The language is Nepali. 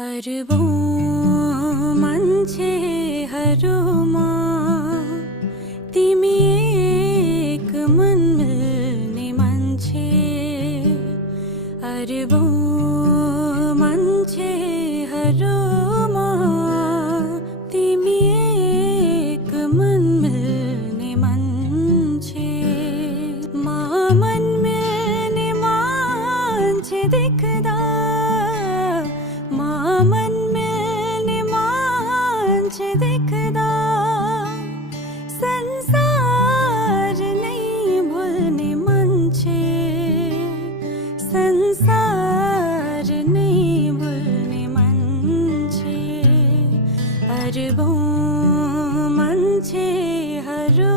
अरबौं मान्छेहरूमा तिमी एक मन मिल्ने मान्छे। अरबौं मान्छेहरूमा तिमी एक मन मिल्ने मान्छे। मन मिल्ने मान्छे देख्दा मन मिल्ने मान्छे देख्दा संसार नै भुल्ने मान्छे, संसार नै भुल्ने मान्छे। अरबौं मान्छेहरू